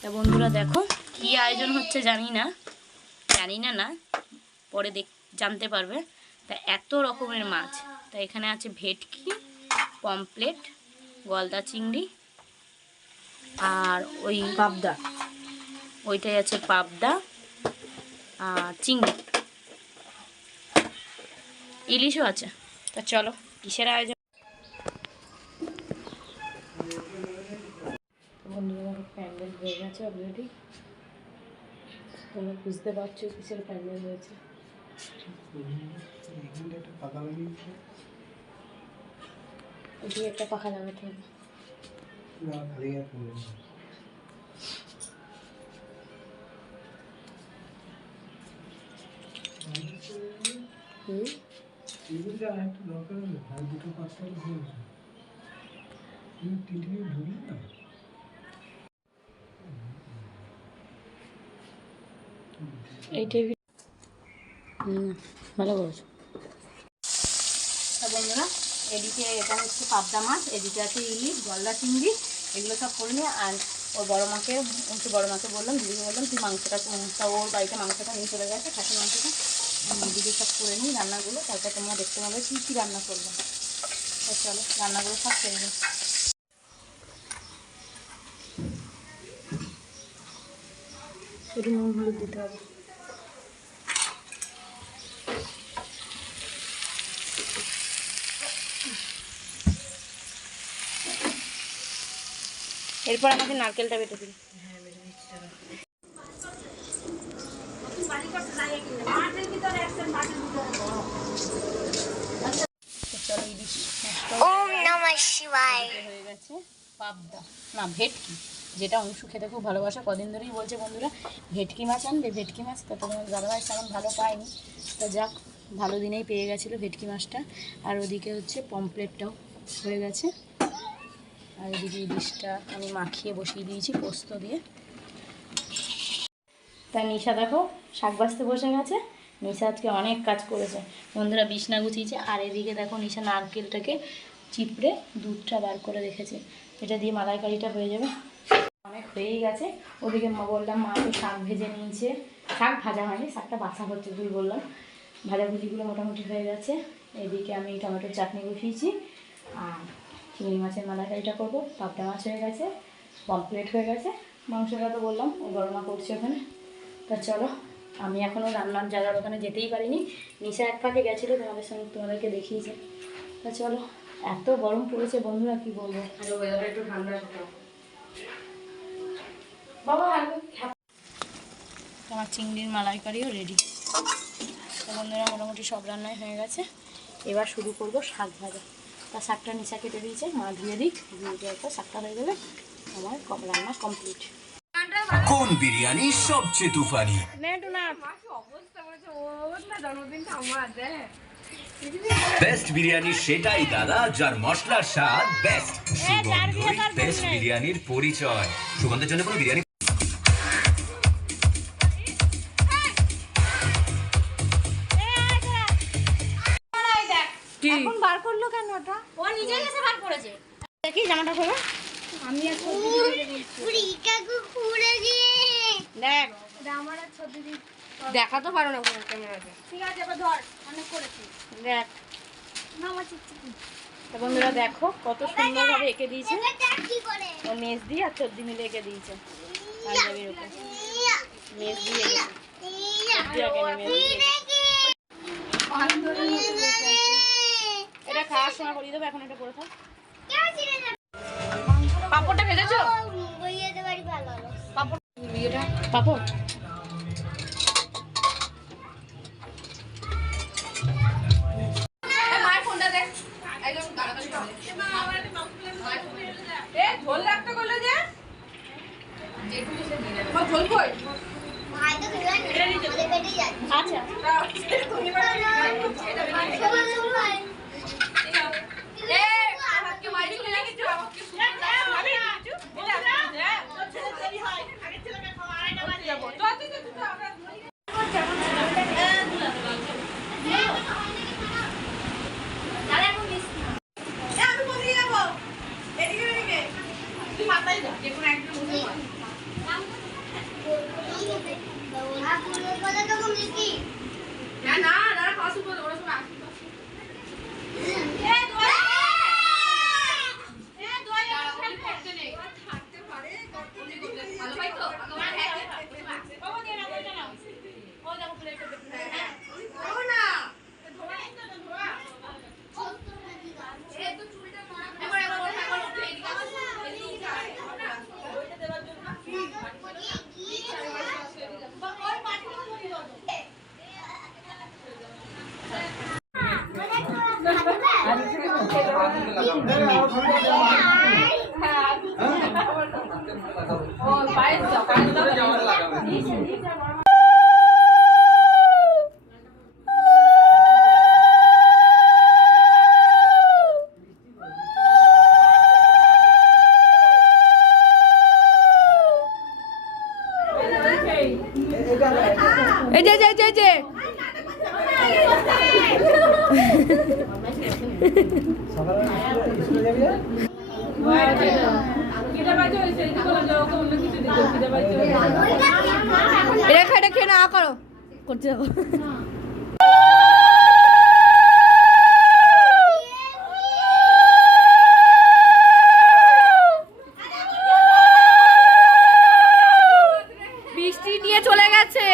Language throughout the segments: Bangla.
তা বন্ধুরা দেখো কি আয়োজন হচ্ছে জানি না না পরে জানতে পারবে। তা এত রকমের মাছ, তা এখানে আছে ভেটকি, পমপ্লেট, গলদা চিংড়ি, আর ওই পাবদা, ওইটাই আছে পাবদা, আর চিংড়ি, ইলিশও আছে। তা চলো কিসের আয়োজন। বন্ধুরা প্যান্ডেল হয়ে গেছে অলরেডি, তোমরা বুঝতে পারছো কিসের প্যান্ডেল হয়েছে। এদিকে একটা পাখা লাগাতে হবে। এইটাই ভালো করেছো। বন্ধুরা এদিকে এটা হচ্ছে পাবদা মাছ, এদিকে আছে ইলিশ, গলদা চিংড়ি, এগুলো সব করে নিয়ে। আর ওর বড় মাকে বললাম, দিদিকে বললাম তুই মাংসটা, ওর বাড়িতে মাংসটা নিয়ে চলে গেছে, খাসির মাংসটা। দিদি সব করে নিই রান্নাগুলো, তারপর তোমরা দেখতে পাবে কী কী রান্না করবো। তো চলো রান্নাগুলো সব করে নিই। একটু নুন হলুদ দিতে হবে। এরপর আমাকে নারকেলটা বেটে দিই। হয়ে গেছে পাবদা না ভেটকি, যেটা অংশু খেতে খুব ভালোবাসে। কদিন ধরেই বলছে বন্ধুরা ভেটকি মাছ আনবে, ভেটকি মাছ। তো তোমার দাদাভাই তেমন ভালো পায়নি, তো যাক ভালো দিনেই পেয়ে গেছিলো ভেটকি মাছটা। আর ওদিকে হচ্ছে পমপ্লেটটাও হয়ে গেছে। আর এদিকে ইলিশটা আমি মাখিয়ে বসিয়ে দিয়েছি পোস্ত দিয়ে। তা নিশা দেখো শাক বাছতে বসে গেছে। নিশা আজকে অনেক কাজ করেছে বন্ধুরা, বিছনা গুছিয়েছে। আর এদিকে দেখো নিশা নারকেলটাকে চিপড়ে দুধটা বার করে রেখেছে, এটা দিয়ে মালাইকারিটা হয়ে যাবে। অনেক হয়েই গেছে। ওদিকে বললাম মাকে শাক ভেজে নিয়েছে, শাক ভাজা হয়নি, শাকটা বাছা হচ্ছে, ভুল বললাম। ভাজাভুজিগুলো মোটামুটি হয়ে গেছে। এদিকে আমি টমেটোর চাটনি বসিয়েছি, আর চিংড়ি মাছের মালাইকারিটা করবো। পাবদা মাছ হয়ে গেছে, পমপ্লেট হয়ে গেছে, মাংসটা তো বললাম ও গরমা করছে ওখানে। তা চলো আমি এখনও রান্নার জায়গার ওখানে যেতেই পারিনি, নিশা এক ফাঁকে গেছিলো, তোমাদেরকে দেখিয়েছে। তা চলো এত গরম পড়েছে বন্ধুরা কি বলবো। একটু ঠান্ডা বাবা। আমার চিংড়ির মালাইকারিও রেডি। তো বন্ধুরা মোটামুটি সব রান্নাই হয়ে গেছে, এবার শুরু করব শাক ভাজা। তা শাকটা নিচা কেটে দিয়েছে, মা ধুয়ে দিক, ধুয়ে দেওয়ার পর শাকটা হয়ে গেলে আমার রান্না কমপ্লিট। কোন বিরিয়ানি সবচেয়ে তুফানি? বেস্ট বিরিয়ানি সেটাই দাদা যার মশলার স্বাদ বেস্ট, সুগন্ধই বেস্ট বিরিয়ানির পরিচয়। সুগন্ধের জন্য কোনো বিরিয়ানি এখন বার করলো কেন? ওটা ও নিজেই এসে বার করেছে। দেখি জামাটা খোলো। আমি আর ছবি পুরি কাকু খুলে দিয়ে দেখ, আমার আর ছবি দি দেখা তো পারো না ক্যামেরাতে। ঠিক আছে এবার ধর, অনেক করেছি দেখ না আমার চিকচিকি। তো বন্ধুরা দেখো কত সুন্দরভাবে এঁকে দিয়েছে, ও মেজ দিয়ে আর চর্দি মিলে এঁকে দিয়েছে পাঞ্জাবির উপর। মেজ দিয়ে এটা খাওয়ার সময় করিয়ে দেবো, এখন এটা করে থাক। পাপড়টা ভেজেছো? পাপড় ঝোল রাখতে করলে যে ঝোল কই আচ্ছা মাথায় যা যে কোনো একজন এই যে যে যে যে এটা খেয়ে না করো করতে যাবো। বৃষ্টি নিয়ে চলে গেছে,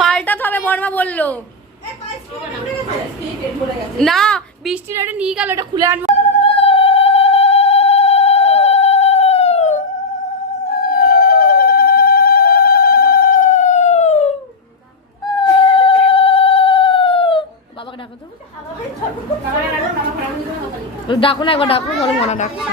পাল্টাতে হবে বর্মা বললো। না বৃষ্টির এটা নিয়ে গেল, এটা খুলে আনবো। বাবাকে ডাকো তো, ডাকো না একবার, ডাকো বলো মনা ডাকছে।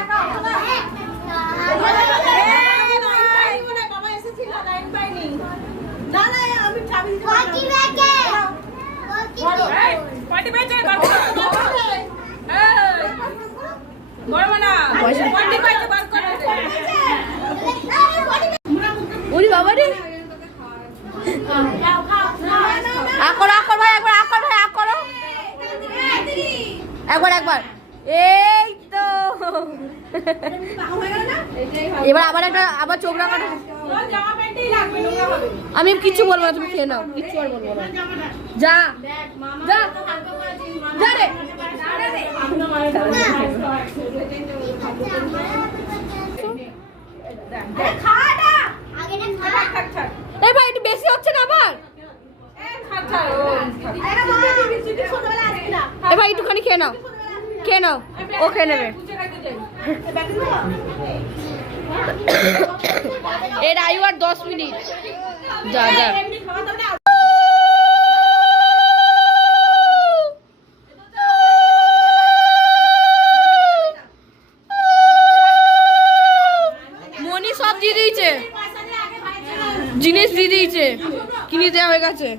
ওরে বাবা রে, করো আকর ভাই, একবার আকর ভাই, আক করো একবার একবার। এই তো এবার আবার একটা, আবার চোখ রাখা। আমি কিচ্ছু বলবো না, তুমি খেয়ে নাও, কিচ্ছু আর বলবো না। যা যা যা রে। এই ভাই একটু বেশি হচ্ছে না আবার, এই ভাই একটুখানি খেয়ে নাও, খেয়ে নাও, ও খেয়ে নেবে। এর আয়ু আর 10 মিনিট। যা যা মনি সব দিয়ে দিয়েছে, জিনিস দিয়ে দিয়েছে, কিনে দেওয়া হয়ে গেছে।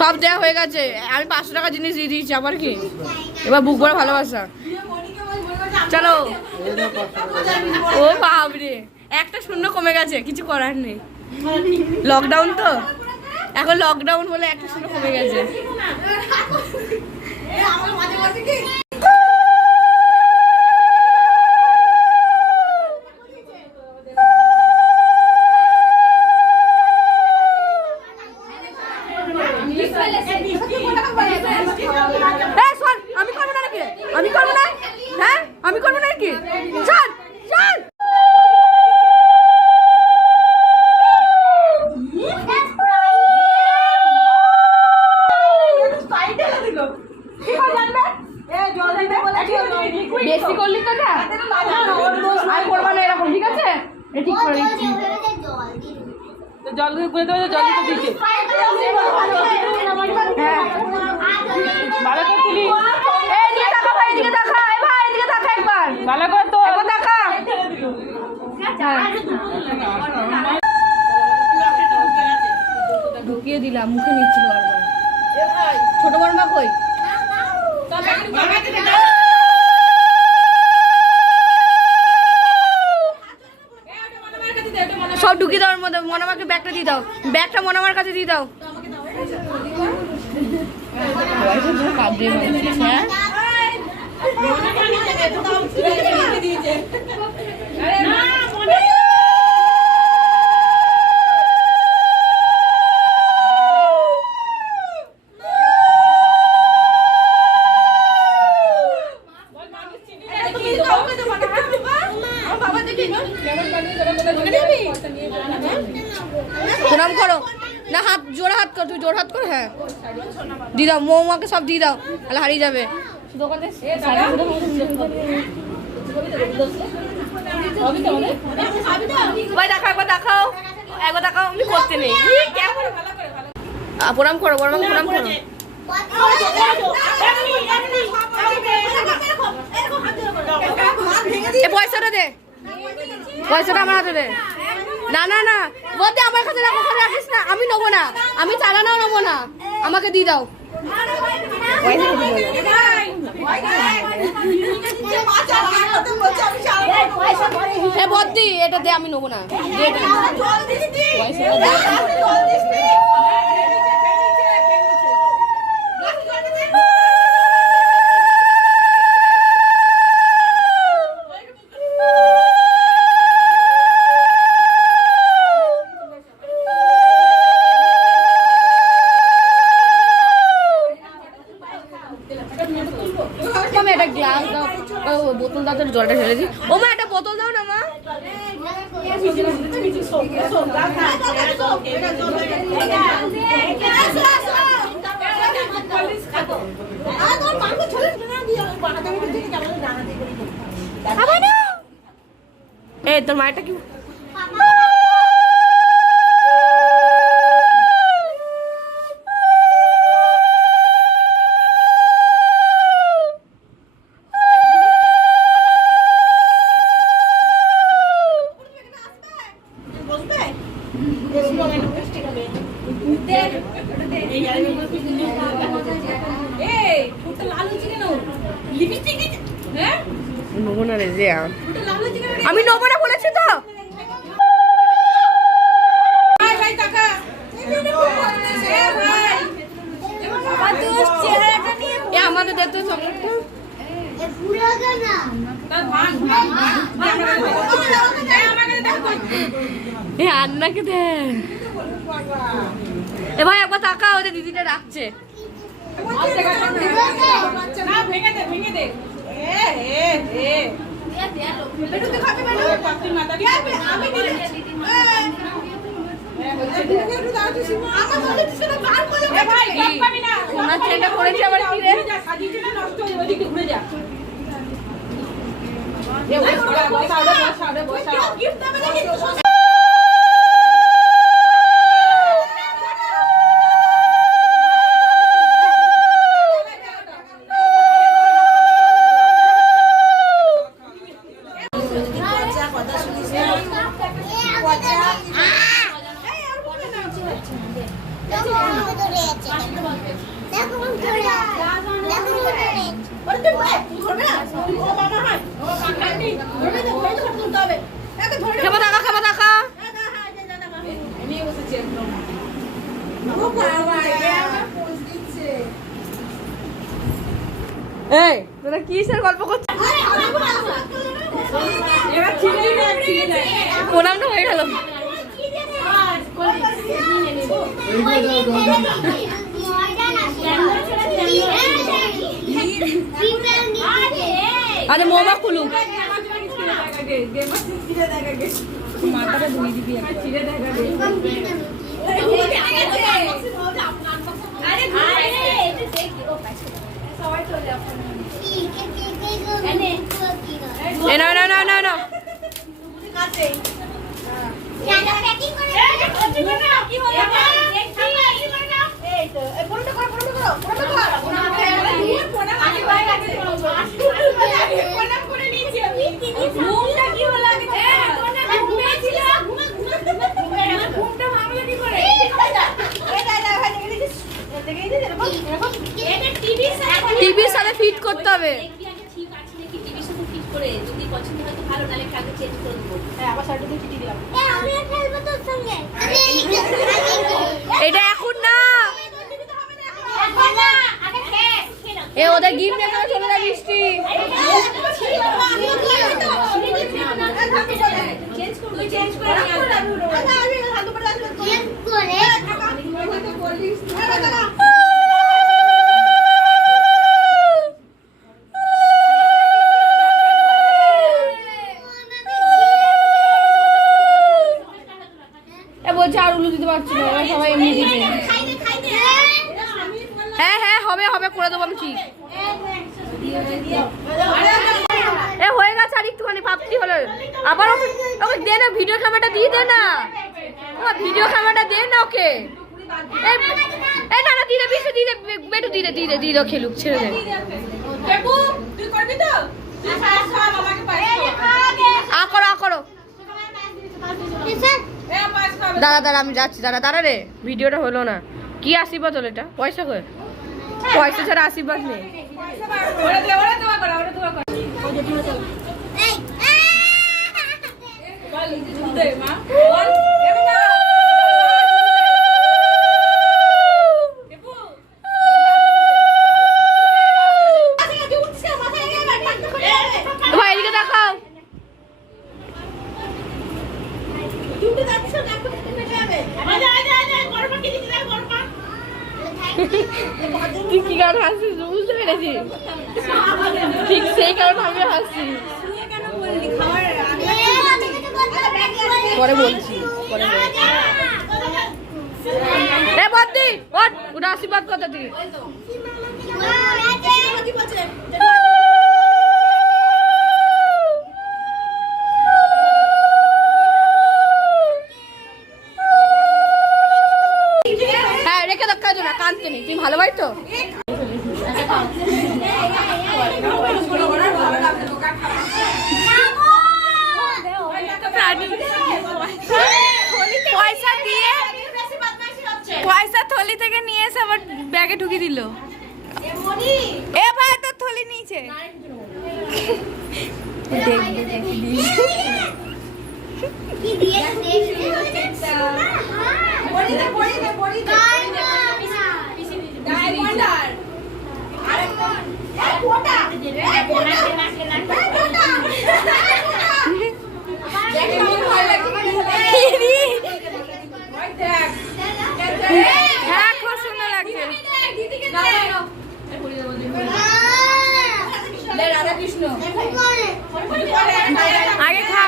সব দেওয়া হয়ে গেছে, আমি 500 টাকা জিনিস দিয়ে দিয়েছি, আবার কি এবার বুক ভরা ভালোবাসা। চলো ও বাবরে, একটা শূন্য কমে গেছে, কিছু করার নেই, লকডাউন তো এখন, লকডাউন বলে একটা শূন্য কমে গেছে। আমি করবো না নাকি, আমি করবো না, হ্যাঁ আমি করবো না নাকি, চল চল। বেশি করলি তো না, আর করবো না এরকম, ঠিক আছে ঠিক করে দিচ্ছি। জল করে দেবো, জল দিতে দিচ্ছি। হ্যাঁ ভালো করে তুলি, এদিকে দেখা ভাই, এদিকে দেখা, এই ভাই এদিকে দেখা একবার, ভালো করে তো একবার দেখা। ঢুকিয়ে দিলাম, মুখে নিচ্ছিল বারবার। ছোট বড়মা কই, সব ঢুকিয়ে দাও, মধ্যে মনামাকে ব্যাগটা দিয়ে দাও, ব্যাগটা মনামার কাছে দিয়ে দাও। প্রণাম করো না, হাত জোড়া হাত কর, তুই জোর হাত কর। হ্যাঁ দিয়ে দাও, মৌমাকে সব দিয়ে দাও, তাহলে হারিয়ে যাবে। ভাই দেখাও, একবার দেখাও, একবার দেখাও। আমি করতে নেই, প্রণাম করো, প্রণাম করো। পয়সাটা দে, পয়সাটা আমার হাতে দে। না না না, বলতে আমার কাছে রাখো, রাখিস না, আমি নেবো না, আমি চালানাও নেবো না, আমাকে দিয়ে দাও। বদ্দি এটা দে, আমি নেবো না। একটা গ্লাস দাও, বোতল দাও, তোর জলটা ঢেলে দিই। ও মা একটা বোতল দাও না মা। এই তোর মায়েরটা কি নেবো না রে, আমি নেবো না বলেছি তো। আমাদের দেখতে আন্নাকে দে। এ ভাই একবার টাকা, ওদের দিদিটা ডাকছে। করেছি আবার কি রে? এই তোরা কিসের গল্প করছিস? প্রণামটা হয়ে গেল। আরে মোমা খুলু, মাথাটা ধুয়ে দিবি। টিভির সাথে ফিট করতে হবে। এটা এখন না, এ ওদের গিফট নিয়ে চলে যায় বৃষ্টি। সবাই এমনি দিবে। হ্যাঁ হ্যাঁ হবে হবে করে দেবো আমি ঠিক। এ হয়ে গেছে আর একটুখানি ভাবছি হলো আবার ওকে দে না ভিডিও ক্যামেরাটা দিয়ে দে না ভিডিও ক্যামেরাটা দে না ওকে এই না না দিলে বেশি দিলে বেটু দিলে দিলে দিলে খেলুক ছেড়ে দে আ করো দাঁড়া দাঁড়া আমি যাচ্ছি দাঁড়া দাঁড়া রে ভিডিওটা হলো না কি আশীর্বাদ হলো এটা পয়সা কই পয়সা ছাড়া আশীর্বাদ নেই ভাই এদিকে দেখাও তুই কি কারণ হাসছিস বুঝতে পেরেছি ঠিক সেই কারণে আমি হাসছি পরে বলছি বদ্দি ওটা আশীর্বাদ কথা তুই হ্যাঁ রেখে দেখা না কানতে নেই তুমি ভালো ভাই তো পয়সা থলি থেকে নিয়ে এসে আবার ব্যাগে ঢুকিয়ে দিল এ ভাই তো থলি নিয়েছে হ্যাঁ খুব সুন্দর লাগছে আগে খা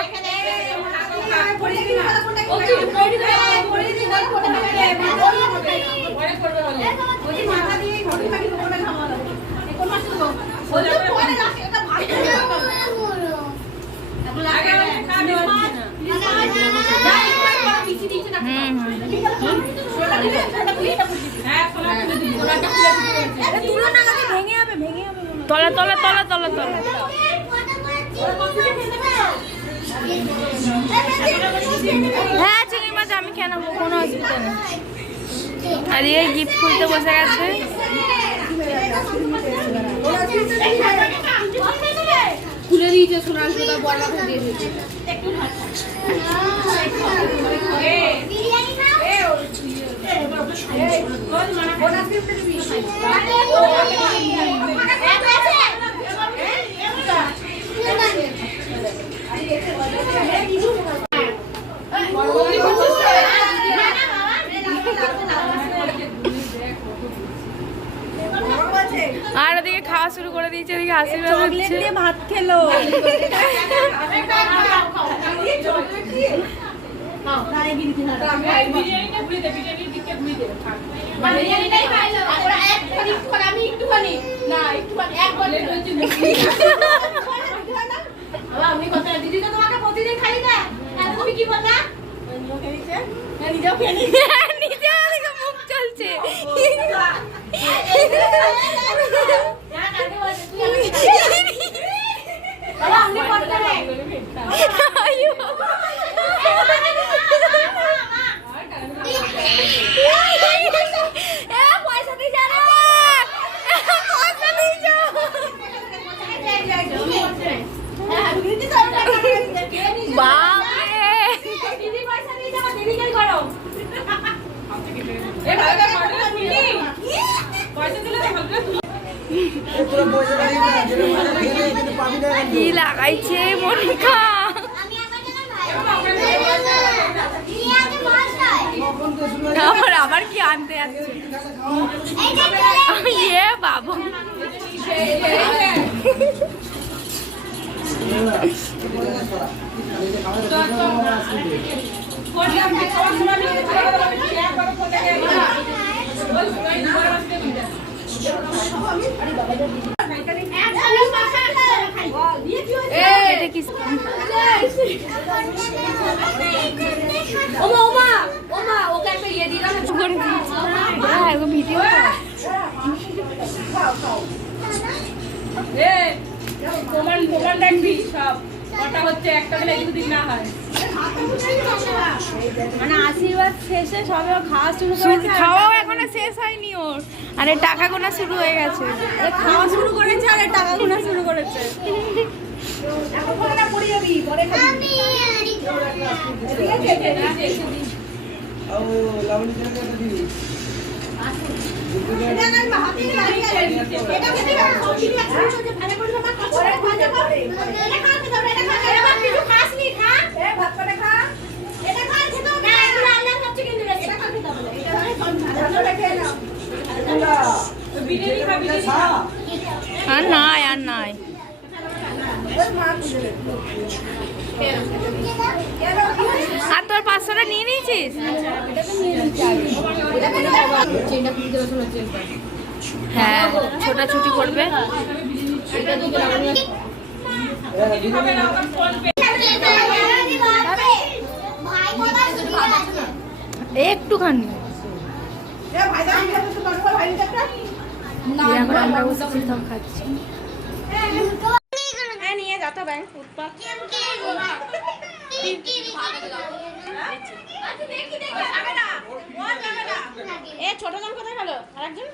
তলা তলা তলা তলা তলা হ্যাঁ চিংড়ি মাছ আমি কেন কোনো অসুবিধা নেই আর এই গিফট খুলতে বসে গেছে খুলে দিয়েছে সোনাল সোনা বড় মাথা দিয়ে দিয়েছে আর ওদিকে খাওয়া শুরু করে দিয়েছে ওদিকে আশীর্বাদ হচ্ছে ভাত খেলো মুখ চলছে কি লাগাইছে মনিকা আবার কি আনতে যাচ্ছে ইয়ে বাবা এটা কি ওমা ওমা ওমা ওকে একটা ইয়ে দিলাম করে দিয়েছি হ্যাঁ ও ভিডিও এ প্রমাণ দেখবি সব কটা হচ্ছে একটা বেলা এদিক ওদিক না হয় মানে আশীর্বাদ শেষে সবে খাওয়া শুরু করেছে খাওয়াও এখনো শেষ হয়নি ওর আরে টাকা গোনা শুরু হয়ে গেছে খাওয়া শুরু করেছে আর টাকা গোনা শুরু করেছে এখন ফোনটা পড়ে যাবি পরে খাবি ও লাবণী কেন কথা দিবি এটা না হাতে লাগিয়ে এটা খেতে গেল সবজি একসাথে ভালো করে না পরে ভাজা করে এটা খাতে দাও এটা খাতে এবার কিছু খাস নি খা এ ভাত করে খা এটা খা খেতে দাও না এগুলো আল্লাহ হচ্ছে কিন্তু এটা খাতে দাও এটা ভালো খেয়ে নাও বিরিয়ানি খাবি আর নাই আর তোর 500টা নিয়ে নিয়েছিস হ্যাঁ ছোটাছুটি করবে একটুখানি এখন আমরা বসে সব খাচ্ছি নিয়ে যাতো ব্যাংক ফুটপাত ছোট জন কোথায় গেল আরেকজন